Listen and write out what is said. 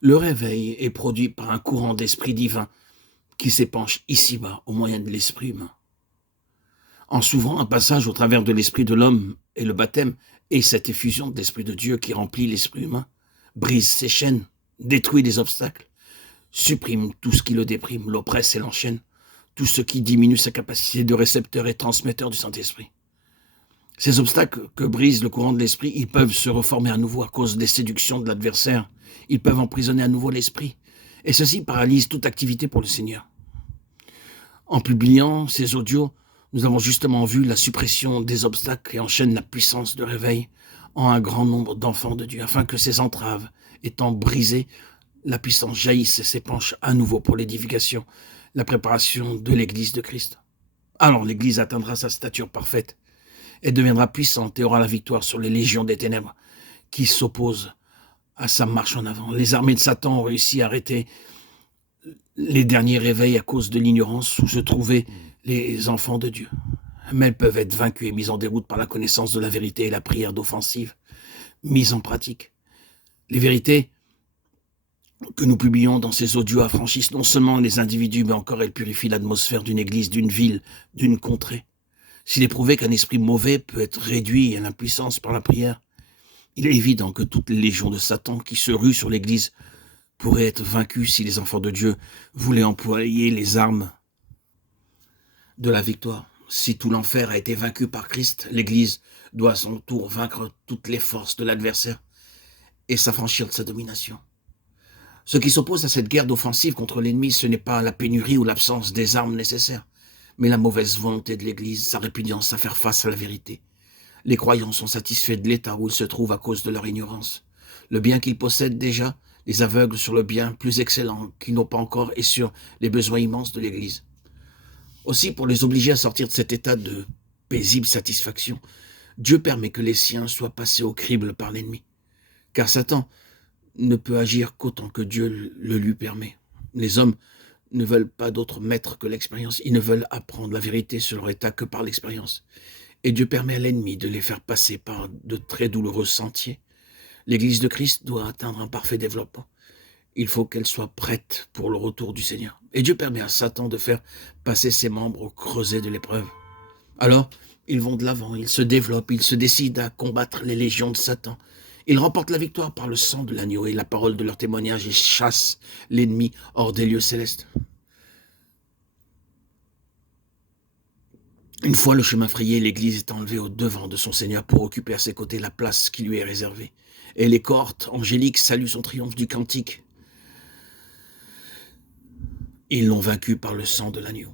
Le réveil est produit par un courant d'esprit divin qui s'épanche ici-bas au moyen de l'esprit humain. En s'ouvrant un passage au travers de l'esprit de l'homme et le baptême, et cette effusion de l'esprit de Dieu qui remplit l'esprit humain, brise ses chaînes, détruit les obstacles, supprime tout ce qui le déprime, l'oppresse et l'enchaîne, tout ce qui diminue sa capacité de récepteur et transmetteur du Saint-Esprit. Ces obstacles que brise le courant de l'esprit, ils peuvent se reformer à nouveau à cause des séductions de l'adversaire. Ils peuvent emprisonner à nouveau l'esprit. Et ceci paralyse toute activité pour le Seigneur. En publiant ces audios, nous avons justement vu la suppression des obstacles et enchaîne la puissance de réveil en un grand nombre d'enfants de Dieu, afin que ces entraves étant brisées, la puissance jaillisse et s'épanche à nouveau pour l'édification, la préparation de l'Église de Christ. Alors l'Église atteindra sa stature parfaite et deviendra puissante et aura la victoire sur les légions des ténèbres qui s'opposent à sa marche en avant. Les armées de Satan ont réussi à arrêter les derniers réveils à cause de l'ignorance où se trouvaient les enfants de Dieu. Mais elles peuvent être vaincues et mises en déroute par la connaissance de la vérité et la prière d'offensive mise en pratique. Les vérités que nous publions dans ces audios affranchissent non seulement les individus, mais encore elles purifient l'atmosphère d'une église, d'une ville, d'une contrée. S'il est prouvé qu'un esprit mauvais peut être réduit à l'impuissance par la prière, il est évident que toutes les légions de Satan qui se ruent sur l'Église pourraient être vaincues si les enfants de Dieu voulaient employer les armes de la victoire. Si tout l'enfer a été vaincu par Christ, l'Église doit à son tour vaincre toutes les forces de l'adversaire et s'affranchir de sa domination. Ce qui s'oppose à cette guerre d'offensive contre l'ennemi, ce n'est pas la pénurie ou l'absence des armes nécessaires, mais la mauvaise volonté de l'Église, sa répugnance à faire face à la vérité. Les croyants sont satisfaits de l'état où ils se trouvent à cause de leur ignorance. Le bien qu'ils possèdent déjà les aveugle sur le bien plus excellent qu'ils n'ont pas encore et sur les besoins immenses de l'Église. Aussi, pour les obliger à sortir de cet état de paisible satisfaction, Dieu permet que les siens soient passés au crible par l'ennemi. Car Satan ne peut agir qu'autant que Dieu le lui permet. Les hommes ne veulent pas d'autre maître que l'expérience. Ils ne veulent apprendre la vérité sur leur état que par l'expérience. Et Dieu permet à l'ennemi de les faire passer par de très douloureux sentiers. L'Église de Christ doit atteindre un parfait développement. Il faut qu'elle soit prête pour le retour du Seigneur. Et Dieu permet à Satan de faire passer ses membres au creuset de l'épreuve. Alors, ils vont de l'avant, ils se développent, ils se décident à combattre les légions de Satan. Ils remportent la victoire par le sang de l'agneau et la parole de leur témoignage et chassent l'ennemi hors des lieux célestes. Une fois le chemin frayé, l'Église est enlevée au devant de son Seigneur pour occuper à ses côtés la place qui lui est réservée. Et les cohortes angéliques saluent son triomphe du cantique. Ils l'ont vaincu par le sang de l'agneau.